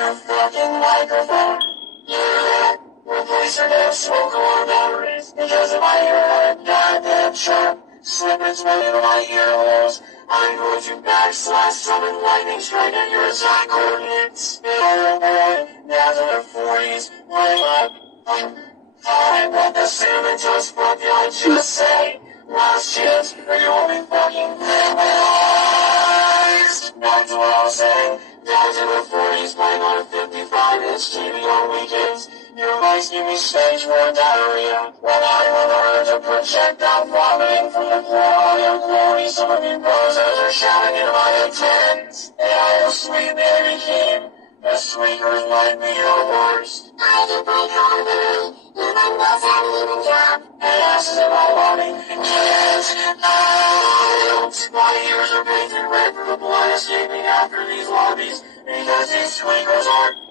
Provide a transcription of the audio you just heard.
your fucking microphone. Yeah, replace your damn smoke alarm batteries. Because if I hear a goddamn sharp snippets running into my ear holes, I'm going to backslash summon lightning strike at your exact coordinates. Oh boy, now to the 40s, line up. I want the cinnamon toast, what did I just say? Last chance, or you will be fucking penalized. Back to what I was saying, down to the 40s, playing on a 55-inch TV on weekends. Your mice give me stage 4 diarrhea, when I will learn to project out vomiting from the poor audio quality some of you bozos are shouting into my antennas. And I have sweet baby Keem. The squeakers might be the worst. I can play Call of Duty, even those haven't even dropped. And asses in my body can't out. My ears are painted red from the blood escaping after these lobbies, because these squeakers aren't